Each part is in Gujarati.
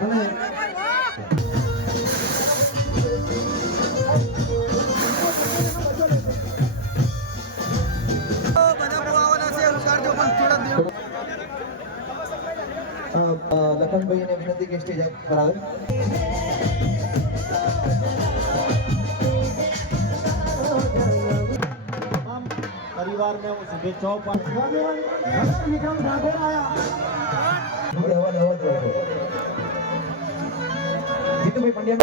લખનભાઈ ને વિનંતી કે સ્ટેજ પર આવે. परिवार में वो शुभेच्छाओं જીતુભાઈ પંડ્યા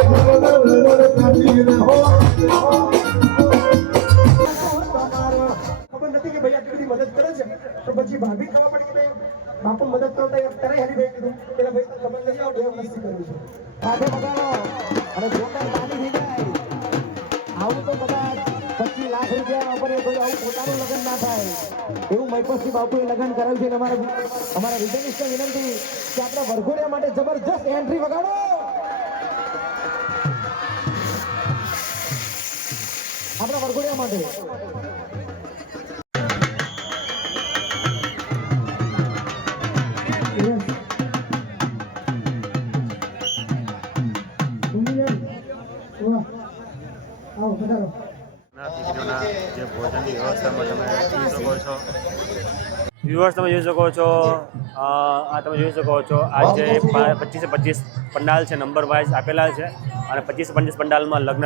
ખબર નથી કે ભાઈ આટલી બધી મદદ કરે છે તો પછી ભાભી ખબર પડી કે ભાઈ બાપુ મદદ કરતા ત્યારે હરીભાઈ કીધું પેલા ભાઈ ખબર નથી આવું દેવ મસ્તી કરવી છે સાથે બગાડો અને જોરદાર તાલી થઈ જાય. આવું તો બધા 25 લાખ રૂપિયા વાપરે કોઈ આવું પોતાનું લગ્ન ના થાય એવું મૈપતસિંહ બાપુએ લગ્ન કરાવ્યું છે. અમારા વિજયનિષ્ઠ વિનંતી કે આપણા વરઘોડિયા માટે જબરજસ્ત એન્ટ્રી વગાડો. આપણા વરઘોડિયા માટે જે ભોજનની વ્યવસ્થામાં તમે જોઈ શકો છો. વ્યુઅર્સ તમે જોઈ શકો છો, આ તમે જોઈ શકો છો આ જે 25 પંડાલ છે નંબર વાઇઝ આપેલા છે અને 25 પંડાલમાં લગ્ન.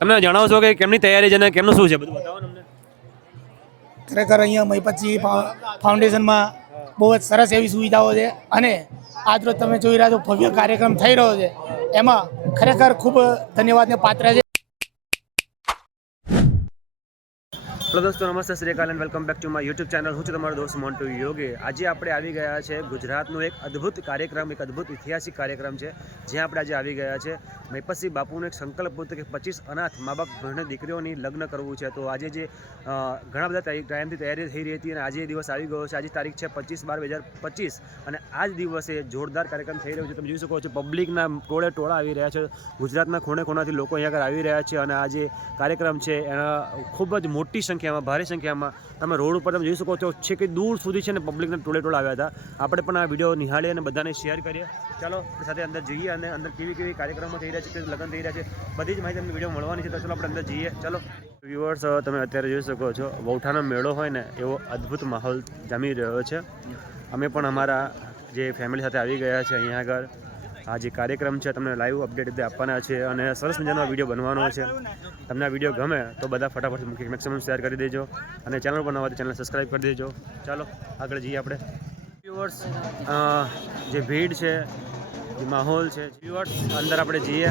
તમે જણાવશો કે કેમની તૈયારી છે અને કેમનું શું છે બધું બતાવો ને અમને. ખરેખર અહીંયા મૈપતસિંહ ફાઉન્ડેશનમાં બહુ જ સરસ એવી સુવિધાઓ છે અને આજરોજ તમે જોઈ રહ્યા છો ભવ્ય કાર્યક્રમ થઈ રહ્યો છે એમાં ખરેખર ખૂબ ધન્યવાદને પાત્ર છે. હેલો દોસ્તો, નમસ્તે, શ્રી અકાલ and welcome back to my YouTube channel. હું છું તમારો દોસ્ત મોન્ટુ યોગી. આજે આપણે આવી ગયા છે ગુજરાતનું એક અદ્ભુત કાર્યક્રમ, એક અદ્ભુત ઐતિહાસિક કાર્યક્રમ છે જ્યાં આપણે આજે આવી ગયા છે. મૈપતસિંહ બાપુનો એક સંકલ્પ હતો કે 25 અનાથ મા બાપ ઘણી દીકરીઓની લગ્ન કરવું છે. તો આજે જે ઘણા બધા ટાઈમથી તૈયારી થઈ રહી હતી અને આજે દિવસ આવી ગયો છે. આજે તારીખ છે 25/12/2025 અને આ જ દિવસે જોરદાર કાર્યક્રમ થઈ રહ્યો છે. તમે જોઈ શકો છો પબ્લિકના ટોળા આવી રહ્યા છે. ગુજરાતના ખૂણે ખૂણાથી લોકો અહીંયા આગળ આવી રહ્યા છે અને આ જે કાર્યક્રમ છે એના ખૂબ જ મોટી સંખ્યામાં, ભારે સંખ્યામાં તમે રોડ ઉપર તમે જોઈ શકો છો છે કે દૂર સુધી છે ને પબ્લિકના ટોળા આવ્યા હતા. આપણે પણ આ વિડીયો નિહાળીએ અને બધાને શેર કરીએ. ચાલો સાથે અંદર જઈએ અને અંદર કેવી કાર્યક્રમો થઈ રહ્યા છે, કેવી લગ્ન થઈ રહ્યા છે, બધી જ માહિતી તમને વિડીયો મળવાની છે. તો ચાલો આપણે અંદર જઈએ. ચાલો વ્યુઅર્સ, તમે અત્યારે જોઈ શકો છો વૌઠાનો મેળો હોય ને એવો અદ્ભુત માહોલ જામી રહ્યો છે. અમે પણ અમારા જે ફેમિલી સાથે આવી ગયા છે અહીંયા આગળ. આ જે કાર્યક્રમ છે તમને લાઈવ અપડેટ આપવાના છે અને સરસ મજાનો વિડીયો બનવાનો છે. તમને આ વિડીયો ગમે તો બધા ફટાફટ મૂકી મેક્સિમમ શેર કરી દેજો અને ચેનલ પર નવા ચેનલ સબસ્ક્રાઈબ કરી દેજો. ચાલો આગળ જઈએ આપણે. વ્યુઅર્સ, જે ભીડ છે, જે માહોલ છે, વ્યુઅર્સ અંદર આપણે જઈએ.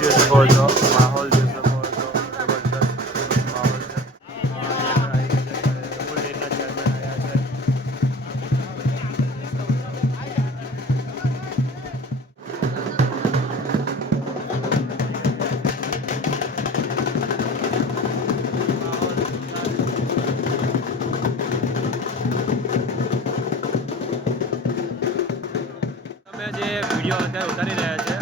જોઈ શકો છો માહોલ જોઈ શકો છો. જે વિડીયો અત્યારે ઉતારી રહ્યા છે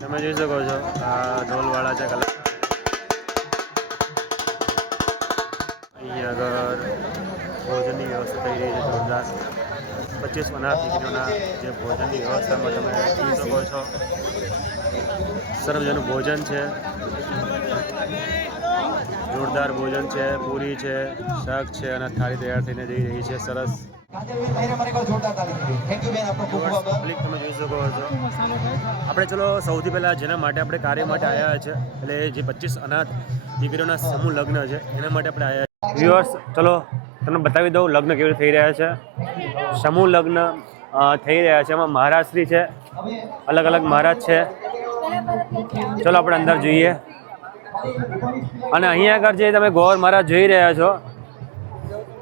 તમે જોઈ શકો છો આ ઢોલવાળા છે. અહીંયા આગળ ભોજનની વ્યવસ્થા થઈ રહી છે જોરદાર. 25 અનાથ દીકરીઓના જે ભોજનની વ્યવસ્થામાં તમે જોઈ શકો છો. સરસ મજાનું ભોજન છે, જોરદાર ભોજન છે, પૂરી છે, શાક છે અને થાળી તૈયાર થઈને જઈ રહી છે. સરસ પબ્લિક તમે જોઈ શકો છો. આપણે ચલો સૌથી પહેલાં જેના માટે આપણે કાર્ય માટે આવ્યા છે એટલે જે 25 અનાથ દીકરીઓના સમૂહ લગ્ન છે એના માટે આપણે આવ્યા છે. વ્યુઅર્સ, ચલો તમને બતાવી દઉં લગ્ન કેવી રીતે થઈ રહ્યા છે. સમૂહ લગ્ન થઈ રહ્યા છે. એમાં મહારાજશ્રી છે, અલગ અલગ મહારાજ છે. ચલો આપણે અંદર જોઈએ. અને અહીંયા આગળ જે તમે ગોર મહારાજ જોઈ રહ્યા છો,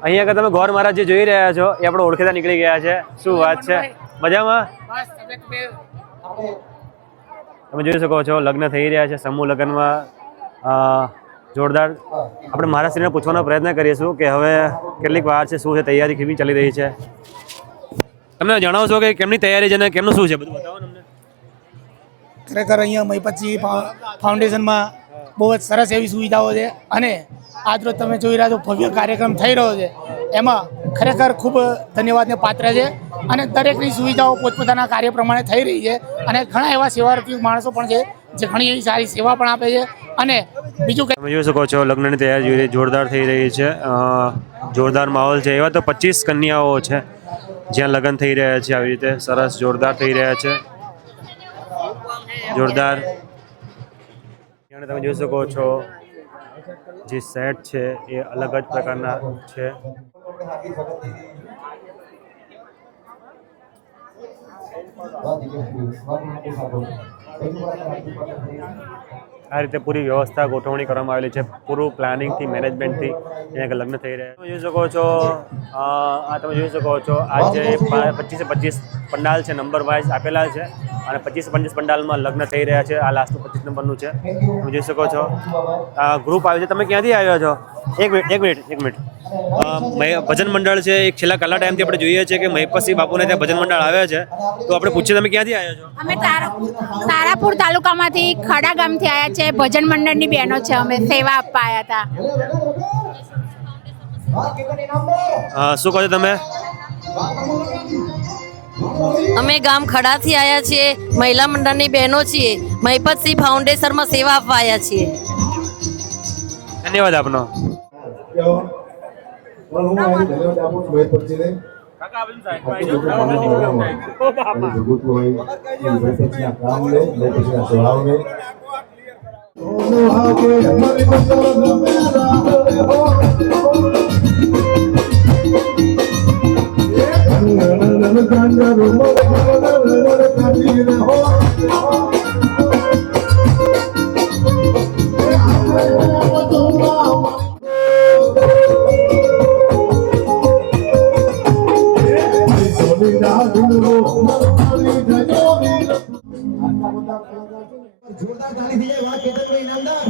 અહીંયા આગળ તમે ગોર મહારાજ જે જોઈ રહ્યા છો એ આપણો ઓળખેતા નીકળી ગયા છે. શું વાત છે, મજામાં? તમે જોઈ શકો છો લગ્ન થઈ રહ્યા છે. સમૂહ લગ્નમાં જોરદાર આપણે મહારાષ્ટ્રીને પૂછવાનો પ્રયત્ન કરીશું કે હવે કેટલીક વાર છે, શું છે, તૈયારી કેવી ચાલી રહી છે. તમે જણાવશો કે કેમની તૈયારી છે ને કેમનું શું છે બધું બતાવો ને અમને. ખરેખર અહીંયા મહીપતજી ફાઉન્ડેશનમાં બહુ જ સરસ એવી સુવિધાઓ છે અને આજરોજ તમે જોઈ રહ્યા છો ભવ્ય કાર્યક્રમ થઈ રહ્યો છે. એમાં ખરેખર ખૂબ ધન્યવાદને પાત્ર છે અને દરેકની સુવિધાઓ પોતપોતાના કાર્ય પ્રમાણે થઈ રહી છે અને ઘણા એવા સેવારતી માણસો પણ છે જે ઘણી એવી સારી સેવા પણ આપે છે. અને બીજું તમે જોઈ શકો છો લગ્નની તૈયારી જોરદાર થઈ રહી છે. જોરદાર માહોલ છે. એવા તો 25 કન્યાઓ છે જ્યાં લગ્ન થઈ રહ્યા છે. આવી રીતે સરસ જોરદાર થઈ રહ્યા છે. જોરદાર. તમે જોઈ શકો છો જે સેટ છે એ અલગ જ પ્રકારના છે. આ રીતે પૂરી વ્યવસ્થા ગોઠવણી કરવામાં આવેલી છે. પૂરું પ્લાનિંગથી મેનેજમેન્ટથી અહીંયા લગ્ન થઈ રહ્યા છે. તમે જોઈ શકો છો તમે જોઈ શકો છો આ જે 25 પંડાલ છે નંબર વાઇઝ આપેલા છે અને 25 પંડાલમાં લગ્ન થઈ રહ્યા છે. આ લાસ્ટનું 25 નંબરનું છે. તમે જોઈ શકો છો આ ગ્રુપ આવ્યું છે. તમે ક્યાંથી આવ્યા છો? એક મિનિટ. ભજન મંડળ છે. એક છેલ્લા કલા ટાઈમથી આપણે જોઈએ છીએ કે મહીપતસિંહ બાપુને ત્યાં ભજન મંડળ આવ્યા છે. તો આપણે પૂછીએ તમે ક્યાંથી આવ્યા છો? અમે તારાપુર તાલુકામાંથી ખડા ગામથી આવ્યા છે. ભજન મંડળની બહેનો છે. અમે સેવા આપવા આવ્યા હતા. શું કહો છો તમે? અમે ગામ ખડાથી આવ્યા છીએ. મહિલા મંડળની બહેનો છીએ. મહીપતસિંહ ફાઉન્ડેશનમાં સેવા આપવા આવ્યા છીએ. ધન્યવાદ આપનો. જોરદાર તાળી થઈ જાય. વાહ કેતનભાઈ ઇનામદાર.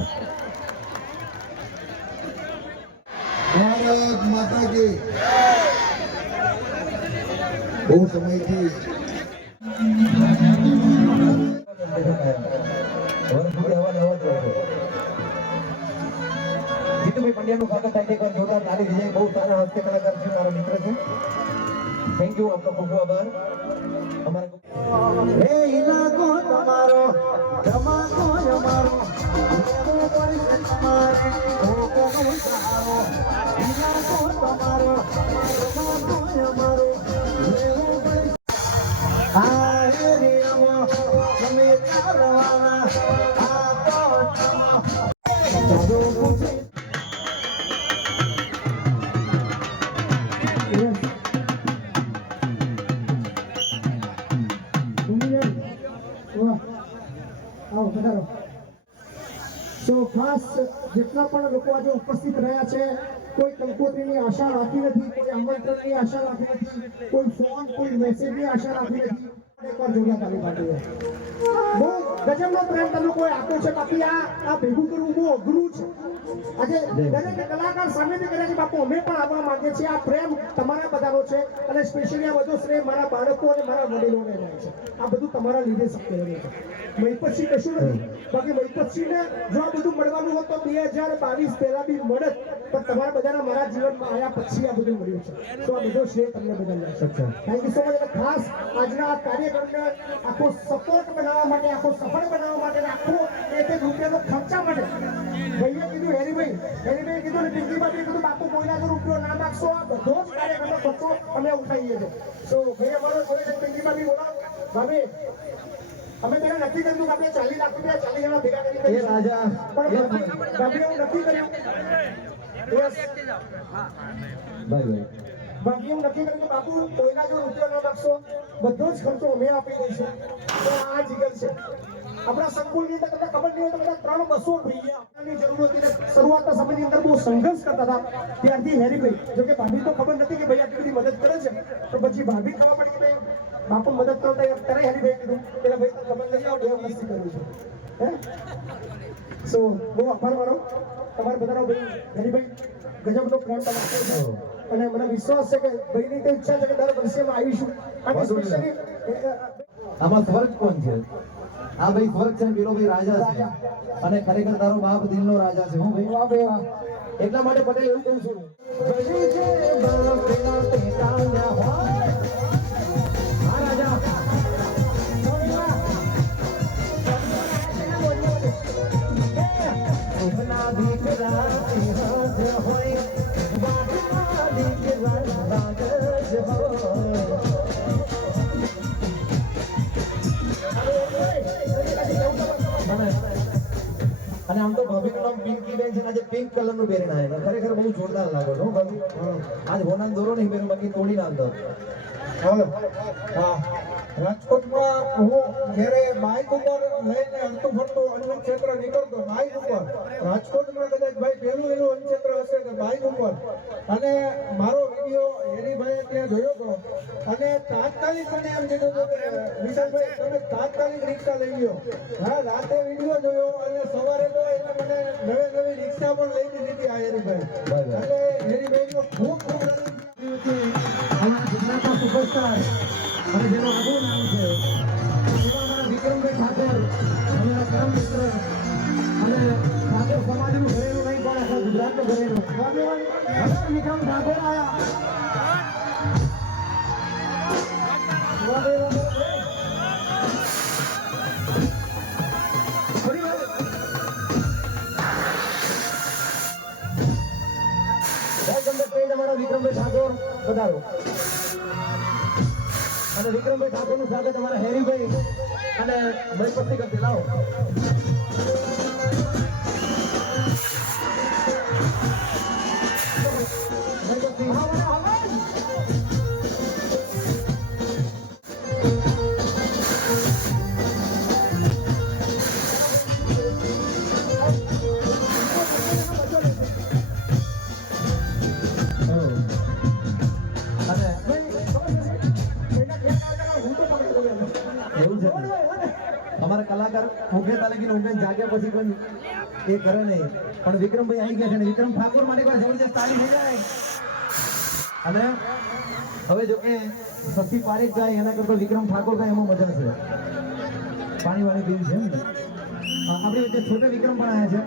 ભારત માતા કી. બહુ સમયથી જીતુભાઈ પંડ્યાનું સ્વાગત થાય છે. જોરદાર તાળી થઈ જાય. બહુ સારા હાસ્ય કલાકાર છે, મારા મિત્ર છે. થેન્ક યુ, આપનો ખૂબ ખૂબ આભાર. અમારા એ ઇલાકો તમારો જમાતો અમારો લેવો પડશે તમારે ઓકો સારો. ઇલાકો તમારો જમાતો અમારો લેવો પડશે. આ એરિયામાં તમે ચાલવાના આ તો તો ખાસ જેટલા પણ લોકો આજે ઉપસ્થિત રહ્યા છે, કોઈ કંકોત્રીની આશા રાખી નથી, કોઈ આમંત્રણની આશા રાખી નથી, કોઈ ફોન કોઈ મેસેજની આશા રાખી નથી. એકવાર જોડિયા તાલી પાડીએ. બહુ ગજબનો પ્રેમ તમે કોઈ આપો છે બાપી. આ ભેગું કરવું બહુ અઘરું છે. આજે દરેક કલાકાર સામેથી કરે છે બાપુ અમે પણ આવવા માંગે છે. આ પ્રેમ તમારા બધાનો છે અને સ્પેશિયલી આ બધો શ્રેય મારા બાળકો અને મારા વડીલોને જાય છે. આ બધું તમારા લીધે શક્ય બન્યું છે. મહીપતસિંહ કશું નથી. બાકી મહીપતસિંહને જો આ બધું મળવાનું હોત તો 2022 પહેલા બી મળત, પણ તમારા બધાના મારા જીવનમાં આવ્યા પછી આ બધું મળ્યું છે. તો આ બધો શ્રેય તમને બધા મળશે. Thank you so much. ખાસ આજના આ કાર્યક્રમને આખો સપોર્ટ બનાવવા માટે, આખો સફળ બનાવવા માટે, આખો 1 રૂપિયાનો ખર્ચા માટે ભાઈએ કીધું, હેરીભાઈ કીધું ને પિંકીભાઈ કીધું બાપુ કોઈના જો રૂપિયો ના નાખશો, આ બધો જ કાર્યક્રમનો ખર્ચો અમે ઉઠાવીએ છીએ. તો ભાઈ અમારો જોડે છે પિંકીભાઈ બોલાવો. ભાભી અમે તેને નક્કી કર્યું કે આપણે 40 લાખ રૂપિયા 40 જણા ભેગા કરી રાજા પણ ભાભી એવું નક્કી કર્યું. બાકી એવું નક્કી કર્યું કે બાપુ કોઈના જો રૂપિયો ન નાખશો, બધો જ ખર્ચો અમે આપી દઈશું. તો આ જીગર છે આપણા સંકુલની અંદર. તમને ખબર નહીં હોય તો બધા 3 બસો ભૈયા ચાલુ હતી ને શરૂઆતના સમયની અંદર બહુ સંઘર્ષ કરતા હતા ત્યારથી હેરીભાઈ જો કે ભાભી તો ખબર નથી કે ભાઈ આટલી બધી મદદ કરે છે તો પછી ભાભી ખબર પડી કે ભાઈ બાપુ મદદ કરો ત્યારે હેરીભાઈ કીધું પેલા ભાઈ ખબર નથી આવો દેવ મસ્તી કર્યું છે હે સો બહુ આભાર મારો તમારા બધાનો ભાઈ હેરીભાઈ ગજબનો પ્રેમ તમારે છે અને મને વિશ્વાસ છે કે ભાઈની તો ઈચ્છા છે કે દર વર્ષે અમે આવીશું અને સ્પેશિયલી આમાં સ્વર્ગ કોણ છે? આ ભાઈ સ્વર્ગ છે, પેલો ભાઈ રાજા છે. અને ખરેખર તારો બાપ દિલનો રાજા છે. હું ભાઈ વાહ ભાઈ વાહ એટલા માટે પટેલ એવું કહું છું, ગજી છે બાપના પેટાના હોય હા રાજા ઉભના દીકરા સિંહ હોય, બાપના દીકરા રાજ હોય. અને આમ તો ભાભીનું નામ પિંકી બેન છે ને આજે પિંક કલરનું પહેરીને આવ્યા. ખરેખર બહુ જોરદાર લાગો છો ભાભી. આજ હોના દોરો નહીં પહેર્યો, બાકી તોડી નાખતો. હાલો હા રાજકોટમાં હું જ્યારે બાઇક ઉપર લઈને હરતું ફરતું અન્ય ક્ષેત્ર નીકળતો બાઇક ઉપર રાજકોટમાં કદાચ ભાઈ પહેલું એનું અન્ય ક્ષેત્ર હશે કે બાઇક ઉપર અને મારો વિડીયો હેરીભાઈએ ત્યાં જોયો હતો અને તાત્કાલિક મને એમ કીધું હતું કે વિશાલભાઈ તમે તાત્કાલિક રિક્ષા લઈ લ્યો. હા રાતે વિડીયો જોયો અને સવારે તો એને મને નવી રિક્ષા પણ લઈ દીધી હતી આ હેરીભાઈ એટલે હેરીભાઈનો ખૂબ ખૂબ અમારા ગુજરાતના સુપરસ્ટાર અને જેનું આગવું નામ છે એવા અમારા વિક્રમભાઈ ઠાકોર, અમારા પરમ મિત્ર અને ઠાકોર સમાજનું ઘરેલું નહીં પણ આખા ગુજરાતનું ઘરેલું વિક્રમ ઠાકોર અમારા વિક્રમભાઈ ઠાકોર વધારો અને વિક્રમભાઈ ઠાકોરનું સ્વાગત અમારા હેરીભાઈ અને મહીપતિ કરતી લાવો. અમારા કલાકાર ઊંઘે તાલગીને ઊંઘે જાગ્યા પછી પણ એ કરે નહીં, પણ વિક્રમભાઈ આવી ગયા છે ને વિક્રમ ઠાકોર માટે એકવાર જબરજસ્ત તાળી થઈ જાય. અને હવે જો કે સસ્તી પારેખ જાય એના કરતા વિક્રમ ઠાકોર થાય એમાં મજા છે. પાણી વાળી પીવી છે એમ ને. આપણી વચ્ચે છોટે વિક્રમ પણ આવ્યા છે.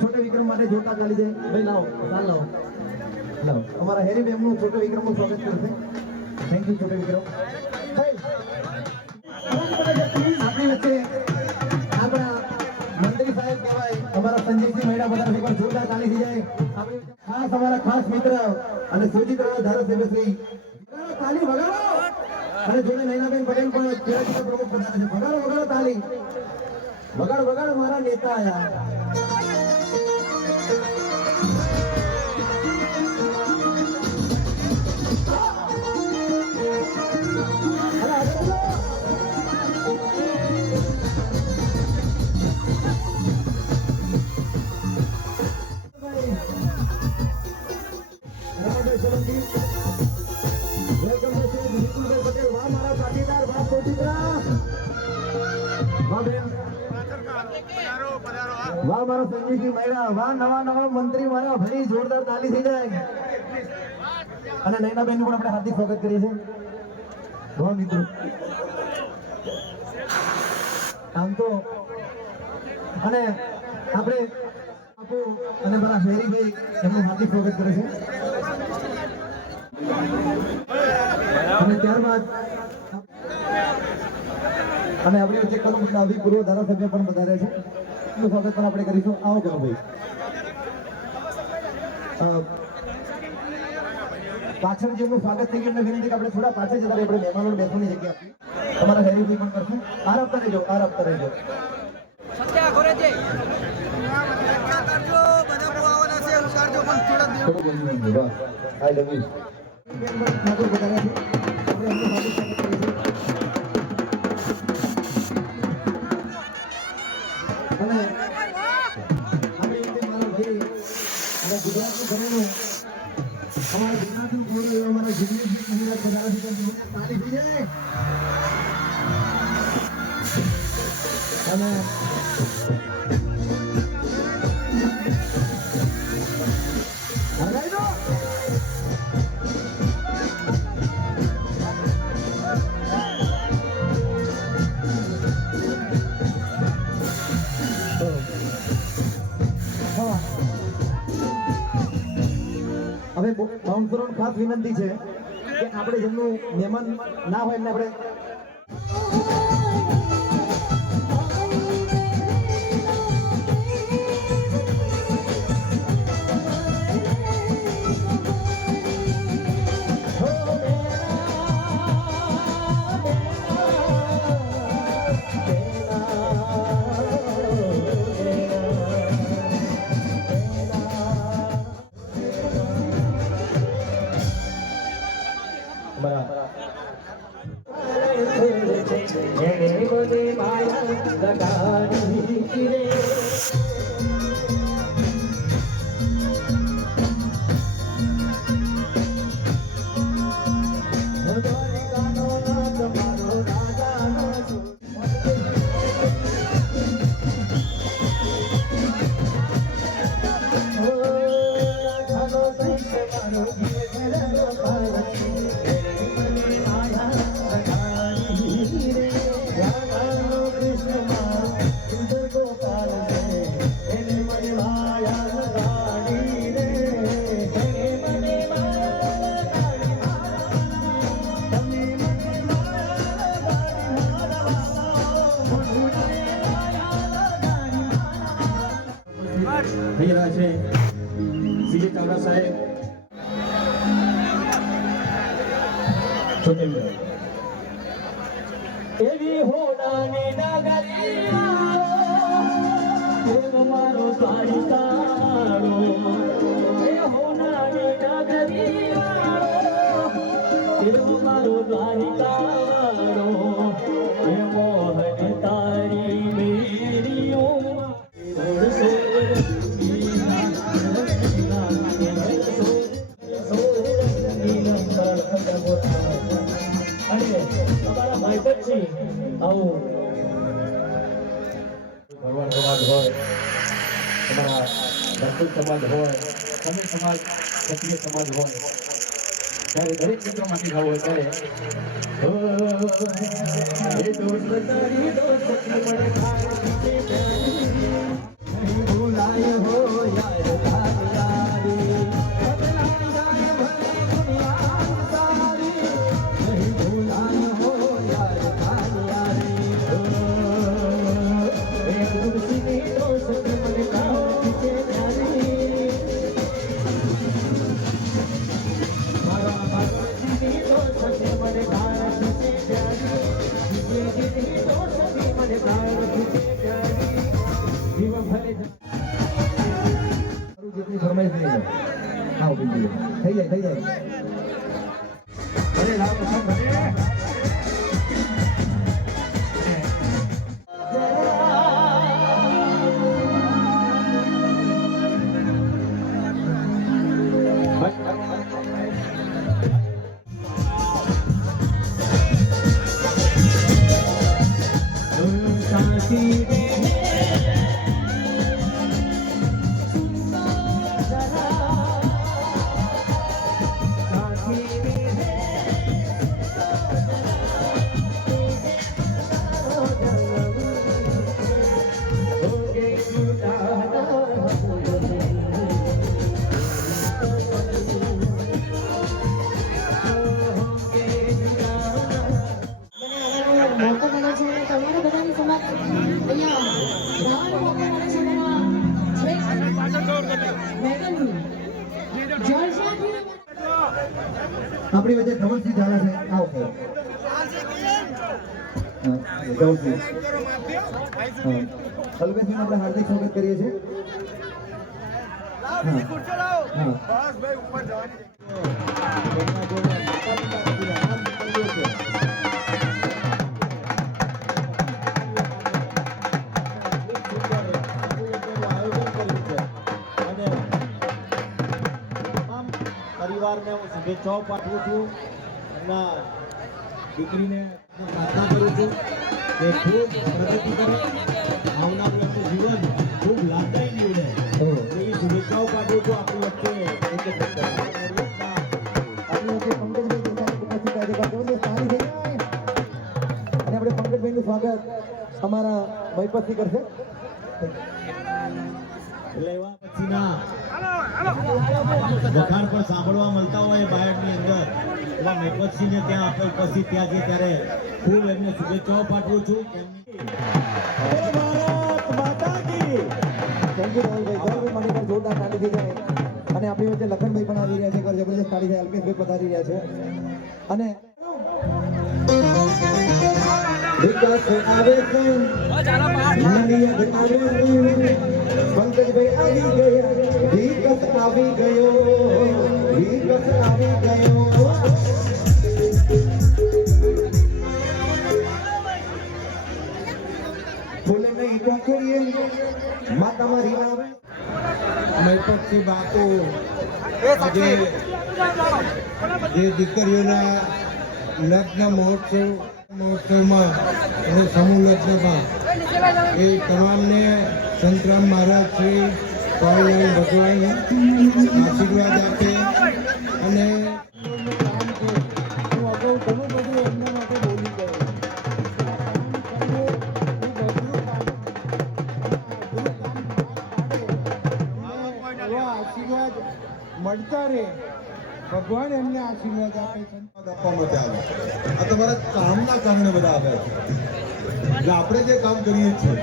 છોટે વિક્રમ માટે જોતા ચાલી જાય. ભાઈ લાવો ચાલ લાવો લાવો. અમારા હેરી બેમનું છોટે વિક્રમનું સ્વાગત કરશે. થેન્ક યુ છોટે વિક્રમ. આપણી વચ્ચે આપણા મંત્રી સાહેબ કહેવાય અમારા સંજયસિંહ મહેડા બધા એકવાર જોરદાર તાળી થઈ જાય. આપણી ખાસ અમારા ખાસ મિત્ર અને સુજીતરાવ ધારાસભ્ય શ્રી તાળી વગાડો. અને જોડે નૈનાબેન પટેલ પણ કેળાજીના પ્રમુખ પધારે છે. વગાડો વગાડો તાળી વગાડો વગાડો મારા નેતા આયા. વાહ મારો સંજયસિંહ મહેડા, વાહ નવા નવા મંત્રી મારા ભાઈ, જોરદાર તાલી થઈ જાય. અને નૈનાબેન નું પણ આપણે હાર્દિક સ્વાગત કરીએ છીએ. વાહ મિત્રો આમ તો અને આપણે આપો અને મારા હેરીભાઈ એમનું હાર્દિક સ્વાગત કરે છે. અને ત્યારબાદ અને આપણી વચ્ચે કલમના અભિપૂર્વ ધારાસભ્ય પણ વધારે છે. એમનું સ્વાગત પણ આપણે કરીશું. આવો કલમભાઈ. પાછળ જેમનું સ્વાગત થઈ ગયું એમને વિનંતી કે આપણે થોડા પાછળ જતા આપણે મહેમાનોને બેસવાની જગ્યા આપીએ. તમારા હેરીભાઈ પણ કરશું. આર આપતા રહેજો, આર આપતા રહેજો. આઈ લવ યુ. ઠાકોર બધાને છે. આપણે એમનું હાર્દિક સ્વાગત કરીએ છીએ. અને આપણે ઘરેનું અમારા ગુજરાતનું ગૌરવ એવા અમારા જિગ્નેશજી કુંભાર પધાર્યા છે. તેમને તાળી થઈ જાય. અને હરાઈ દો. હવે બાઉન્સરોને ખાસ વિનંતી છે કે આપણે જેમનું મહેમાન ના હોય એમને આપણે થઈ રહ્યા છે સીજે ચાવડા સાહેબ એવી હોનાની નગરી મારો દ્વારિકાળો એ હોનાની નગરી મારો દ્વારિકાળો એ મોહન તારી મેરીઓ અમારા ભાઈ પછી આવું ભગવાન સમાજ હોય, અમારા રાજપૂત સમાજ હોય, સમી સમાજ, ક્ષત્રિય સમાજ હોય, ત્યારે દરેક મિત્રોમાંથી ગાવું હોય ત્યારે એ દોસ્ત તારી દોસ્ત મને ખાય ભૂલાય હો યાર તારી યારી બદલાઈ જાય ભલે દુનિયા સારી નહીં ભૂલાય હો યાર તારી યારી એ દુનિયાની દોસ્ત મને ખાય છે યારી મારા ભગવાનની દોસ્ત મને ખાય છે યારી દુનિયાની દોસ્ત મને ખાય છે યારી જીવ ભલે જેટલી ફરમાઈશ નહીં જાય. આવો બીજું થઈ જાય થઈ જાય. અરે રામ રામ ભલે. આપણી વચ્ચે ધવલસિંહ ઝાલા છે. આવો ખરો. ધવલસિંહ. અલ્પેશભાઈને આપણે હાર્દિક સ્વાગત કરીએ છીએ. પરિવારને હું શુભેચ્છાઓ પાઠવું છું. એમના દીકરીને પ્રાર્થના કરું છું કે ખૂબ પ્રગતિ કરે, આવનારું એમનું જીવન ખૂબ લાભદાયી નીવડે એવી શુભેચ્છાઓ પાઠવું છું. આપણી વચ્ચે આપણી વચ્ચે પંકજભાઈ દેસાઈ ઉપસ્થિત છે. જબરદસ્ત તાળી થઈ જાય. અને આપણે પંકજભાઈનું સ્વાગત અમારા મહીપતથી કરશે. એટલે એવા પછીના વખાણ પણ સાંભળવા મળતા હોય બાયડની અંદર, એવા મહેપતસિંહને ત્યાં આપણે ઉપસ્થિત થયા છે ત્યારે ખૂબ એમને શુભેચ્છાઓ પાઠવું છું. થેન્ક યુ રાહુલભાઈ. રાહુલભાઈ માટે પણ જોરદાર તાળી થઈ જાય. અને આપણી વચ્ચે લખનભાઈ પણ આવી રહ્યા છે. એકવાર જબરદસ્ત તાળી થાય. અલ્પેશભાઈ પધારી રહ્યા છે. અને વિકાસ આવે છે, નારિયેળ આવે છે, પંકજભાઈ આવી ગયા, વિકાસ આવી ગયો, વિકાસ આવી ગયો. ફૂલે નહીં ટોકરીએ માતામાં રીવાવે. મહેપતસિંહ બાપુ આજે જે દીકરીઓના લગ્ન મહોત્સવમાં અને સમૂહ લગ્નમાં એ તમામને સંતરામ મહારાજ શ્રી સ્વામિનારાયણ ભગવાન આશીર્વાદ આપે. અને હું અગાઉ ઘણું બધું એમના માટે બોલી ગયો. એવા આશીર્વાદ મળતા રહે, ભગવાન એમને આશીર્વાદ આપે છે. આપવા માટે આવે આ તમારા કામના કારણે બધા આવ્યા છે. એટલે આપણે જે કામ કરીએ છીએ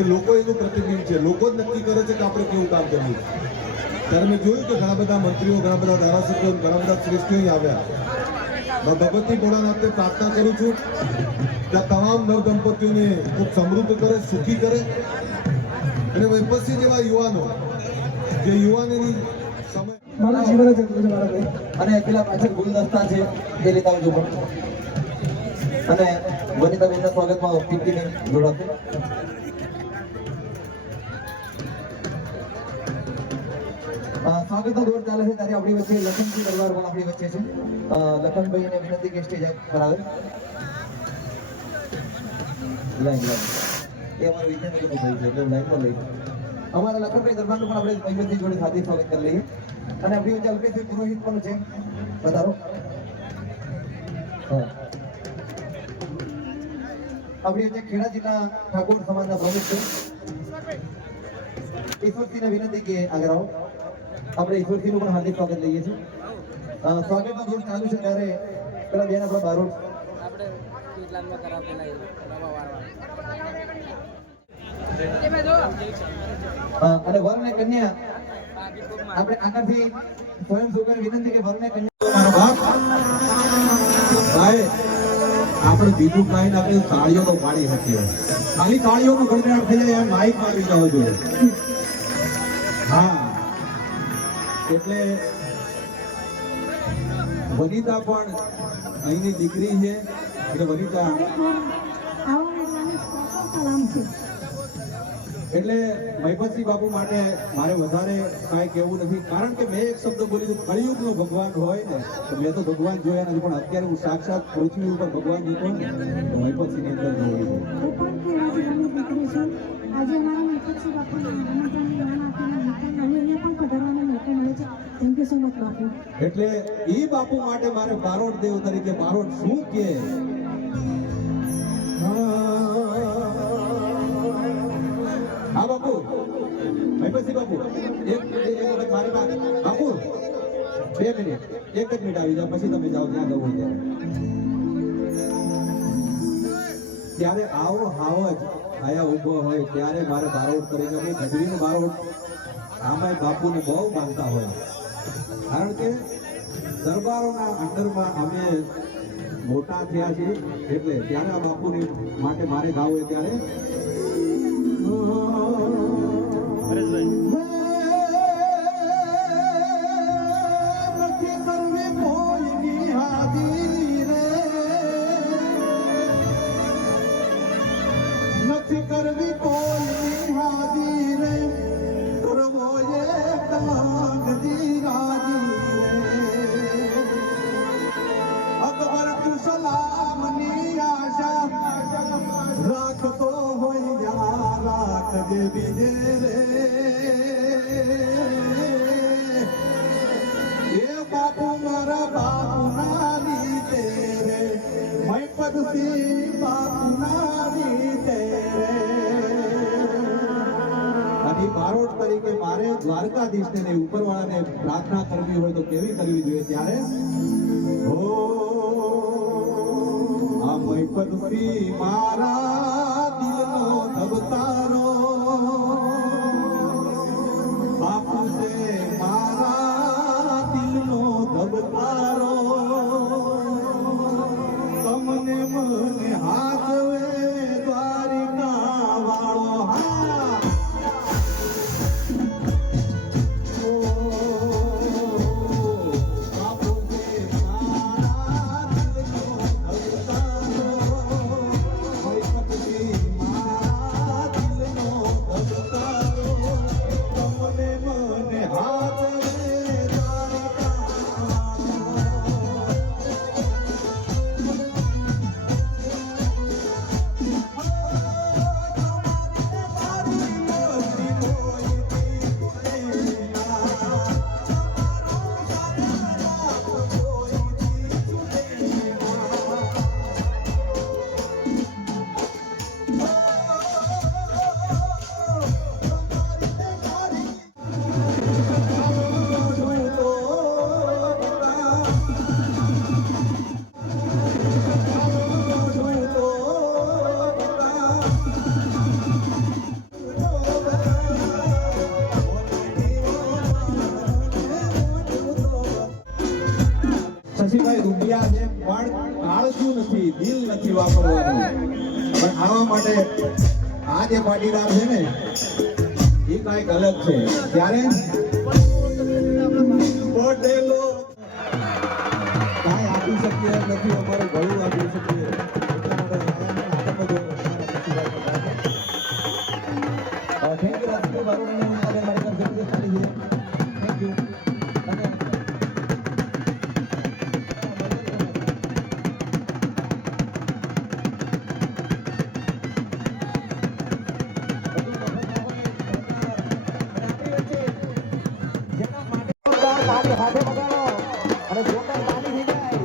એ લોકો એનું પ્રતિબિંબ છે. લોકો જ નક્કી કરે છે કે આપણે કેવું કામ કરીએ છીએ. ત્યારે મેં જોયું કે ઘણા બધા મંત્રીઓ, ઘણા બધા ધારાસભ્યો, ઘણા બધા શ્રેષ્ઠીઓ અહીં આવ્યા. ભગવતી ભોળાનાથને પ્રાર્થના કરું છું કે આ તમામ નવ દંપતીઓને ખૂબ સમૃદ્ધ કરે, સુખી કરે. અને મહેપતસિંહ જેવા યુવાનો જે યુવાનોની સમય મારા જીવન જ એટલું છે મારા ભાઈ. અને પેલા પાછળ ગુલદસ્તા છે એ લેતા આવજો પણ. અને વનિતાબેનના સ્વાગતમાં પીપીને જોડાશે. સ્વાગતનો દોર ચાલે છે ત્યારે આપણી વચ્ચે લખનજી દરબાર પણ આપણી વચ્ચે છે. લખનભાઈને વિનંતી કે સ્ટેજ કરાવે. લાઈન એ અમારા વિદ્યાનગરનો ભાઈ છે એટલે લાઈનમાં લઈ અમારા લખનભાઈ દરબારનું પણ આપણે મહીપતજી જોડે હાર્દિક સ્વાગત કરી લઈએ. અને આપણી વચ્ચે અલ્પેશભાઈ પુરોહિત પણ છે. વધારો. હા, આપણી વચ્ચે ખેડા જિલ્લા ઠાકોર સમાજના પ્રમુખ છે ઈશ્વરસિંહને વિનંતી કે આગળ આવો. આપણે ઈશ્વરસિંહનું પણ હાર્દિક સ્વાગત લઈએ છીએ. સ્વાગતનો દોર ચાલુ છે ત્યારે પેલા બેન આપણા બારોટ અને વર અને કન્યા આપણે આગળથી સ્વયં સુગર વિનંતી કે વર અને કન્યા આપણે બીજું કાંઈ આપણે તાળીઓ તો પાડી શકીએ. ખાલી તાળીઓનો ગણગણાટ થઈ જાય એમ માઇક મારી જવો જોઈએ. હા, એટલે વનિતા પણ અહીંની દીકરી છે. એટલે વનિતા એટલે મહીપતસિંહ બાપુ માટે મારે વધારે કાંઈ કહેવું નથી. કારણ કે મેં એક શબ્દ બોલી દીધું, કળિયુગનો ભગવાન હોય ને તો મેં તો ભગવાન જોયા નથી, પણ અત્યારે હું સાક્ષાત પૃથ્વી ઉપર ભગવાન જોતો ને તો મહીપતસિંહની અંદર જોયું છે. આજે અમારા મહીપતસિંહ બાપુને આમંત્રણની નામ આપીને અને અહીંયા પણ પધારવાનો મોકો મળે છે. થેન્ક યુ સો મચ બાપુ. એટલે ઈ બાપુ માટે મારે બારોટ દેવ તરીકે બારોટ શું કે હા બાપુ, મહીપતસિંહ બાપુ એક વખત મારી પાસે બાપુ 2 મિનિટ, એક જ મિનિટ આવી જાઓ, પછી તમે જાઓ ત્યાં જવું હોય ત્યારે આવો હાવ જ આયા ઊભો હોય ત્યારે મારે બારોટ કરીને હું ગઢવીનો બારોટ આમાંય બાપુને બહુ માનતા હોય. કારણ કે દરબારોના અંડરમાં અમે મોટા થયા છીએ એટલે ત્યારે આ બાપુની માટે મારે ગાવું હોય ત્યારે નથી કરવી કોઈ હાજી રે કરવો એ કલાક દી રાજી રે અને બારોટ તરીકે મારે દ્વારકાધીશને ને ઉપરવાળાને પ્રાર્થના કરવી હોય તો કેવી કરવી જોઈએ ત્યારે હો આ મૈપતથી મારા દિલનો ધબકારો બાપુ છે મારા દિલનો ધબકારો તમને મને હાથવે દ્વારિકા વાળો શશીભાઈ રૂપિયા છે પણ આળસું નથી, દિલ નથી વાપરવાનું. પણ આવા માટે આ જે પાટીદાર છે ને એ કાંઈક અલગ છે. ત્યારે પટેલો કાંઈ આપી શકીએ એમ નથી, અમારું ગળું આપી શકીએ. થેન્ક યુ રાજકીય બારોટને મારી તરફથી થેન્ક યુ. તાળી હાથે વગાડો અને જોરદાર તાળી થઈ જાય.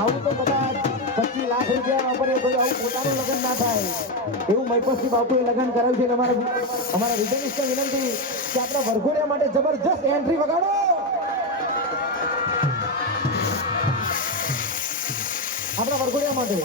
આવું તો કદાચ 25 લાખ રૂપિયા વાપરીએ તો આવું પોતાનું લગ્ન ના થાય એવું મૈપતસિંહ બાપુએ લગ્ન કરાવ્યું છે. અને અમારા રિટર્નિસ્ટને વિનંતી કે આપણા વરઘોડિયા માટે જબરજસ્ત એન્ટ્રી વગાડો. આપણા વરઘોડિયા માટે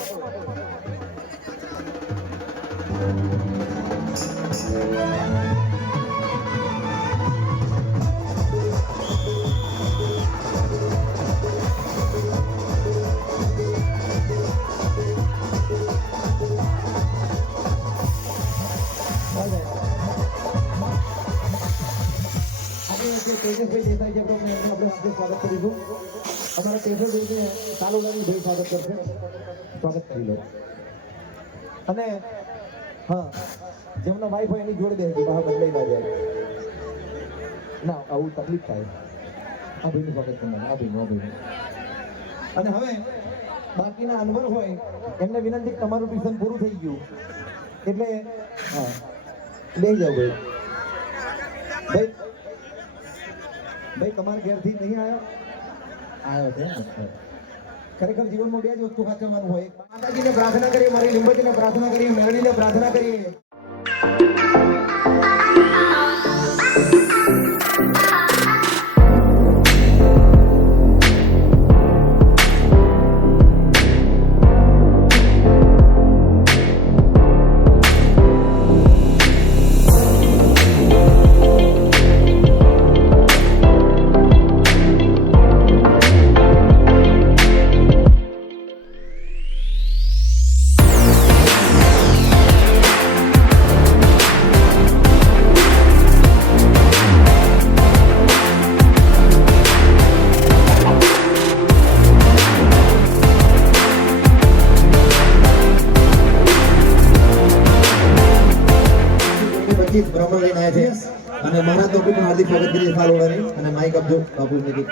તેજસભાઈ દેસાઈ છે, આપણે સ્વાગત કરીશું. અમારા તેજસભાઈને સાલુલાની ભાઈ સ્વાગત કરશે. સ્વાગત કરી લો. અને હા, જેમનો વાઈફ હોય એની જોડે બેસી બહાર બદલાઈ ના જાય. ના આવું તકલીફ થાય. આ ભાઈનું સ્વાગત કરવાનું. આ ભાઈનું. અને હવે બાકીના અનવર હોય એમને વિનંતી, તમારું ટ્યુશન પૂરું થઈ ગયું એટલે હા બેસી જાઓ ભાઈ. ભાઈ તમારા ઘેરથી નહીં આવ્યો છે. ખરેખર જીવનમાં બે જ વસ્તુ સાચવવાનું હોય. માતાજીને પ્રાર્થના કરીએ, મારી લીંબજીને પ્રાર્થના કરીએ, મેળવીને પ્રાર્થના કરીએ. બ્રાહ્મણ લઈને આવ્યા છે અને મારા તો પણ હાર્દિક સ્વાગત કરીએ સાલોડાની. અને માઈક આપજો બાપુને.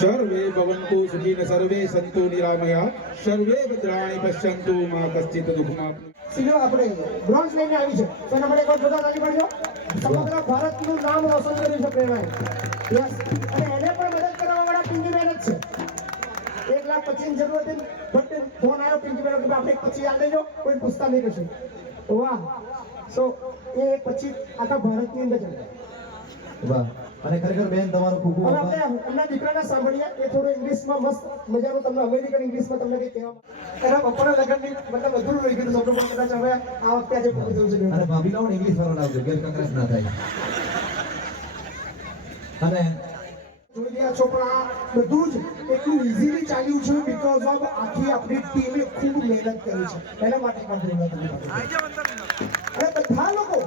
सर्वे भवन्तु सुखिनः सर्वे सन्तु निरामयाः सर्वे भद्राणि पश्यन्तु मा कश्चित् दुःखमाप्नुयात्. સિલ્વર આપણે બ્રોન્ઝ લઈને આવી છે તો એના માટે એક વાર જોતા તાળી પાડજો. સમગ્ર ભારતનું નામ રોશન કર્યું છે પ્રેમાએ. યસ. અને એને પણ મદદ કરવા વાળા પિંકી બેન જ છે 1,25,000 ની જરૂર હતી બટ ફોન આવ્યો પિંકી બેન કે આપણે 25 આલ દેજો કોઈ પૂછતા નહીં કશું વાહ સો એ 25 આખા ભારતની અંદર ચાલે વાહ અને ખરેખર બેન તમારો ખૂબ ખૂબ અને આભાર. આપણે એમના દીકરાના સાંભળીએ એ થોડું ઇંગ્લિશમાં મસ્ત મજાનું તમને અમેરિકન ઇંગ્લિશમાં તમને કંઈ કહેવા એના પપ્પાના લગ્નની મતલબ અધૂરું રહી ગયું સૌનું પણ કદાચ હવે આ વખતે આજે પૂરું થયું છે અને ભાભી લાવો ને ઇંગ્લિશ વાળો લાવજો ગેર કકરાટ ના થાય. અને જોઈ રહ્યા છો પણ આ બધું જ એટલું ઇઝીલી ચાલ્યું છે બીકોઝ ઓફ આખી આપણી ટીમે ખૂબ મહેનત કરી છે એના માટે કામ કરી અને બધા લોકો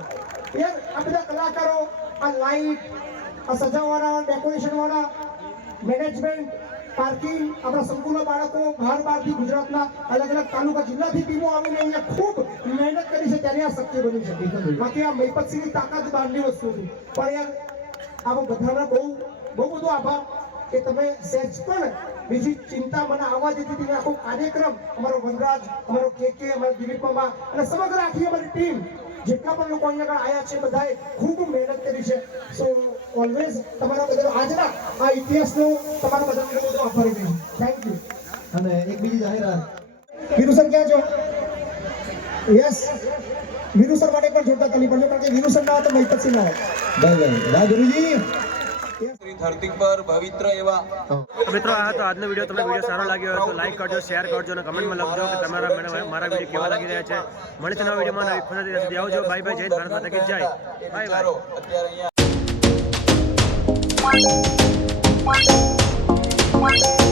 યાર આ બધા કલાકારો આ લાઇટ આ સજાવવાળા ડેકોરેશન વાળા મેનેજમેન્ટ પાર્કિંગ આપણા સંકુલના બાળકો બહારથી ગુજરાતના અલગ અલગ તાલુકા જિલ્લાથી ટીમો આવીને અહીંયા ખૂબ મહેનત કરી છે ત્યારે આ શક્ય બન્યું છે બાકી આ મહિપતસિંહની તાકાત બહારની વસ્તુ હતી પણ યાર આવો બધાનો બહુ બધો આભાર કે તમે સહેજ પણ બીજી ચિંતા મને આવવા દીધી હતી આખો કાર્યક્રમ અમારો વનરાજ અમારો કે અમારો દિલીપ મામા અને સમગ્ર આખી અમારી ટીમ જેટલા પણ લોકો અહીંયા આગળ આવ્યા છે બધાએ ખૂબ મહેનત કરી છે સો ઓલવેઝ તમારા બધા આજના આ ઇતિહાસનો તમારા બધાનો બધો આભાર છે થેન્ક યુ અને એક બીજી જાહેરાત વિરુસર ક્યાં છો યસ વિરુસર માટે પણ જોરદાર તાલી પડજો કારણ કે વિરુસર ના તો મહિપતસિંહ ના હોય વાહ ગુરુજી. ધરતી પર પવિત્ર એવા તો મિત્રો આ હતો આજનો વિડીયો. તમને વિડીયો સારો લાગ્યો હોય તો લાઈક કરજો, શેર કરજો અને કમેન્ટમાં લખજો કે તમારા મારા વિડીયો કેવા લાગી રહ્યા છે. મળે છે નવા વિડીયોમાં નવી ફોન સુધી આવજો. Bye bye. જય ભારત માતા કી જય. Bye bye. અત્યારે અહીંયા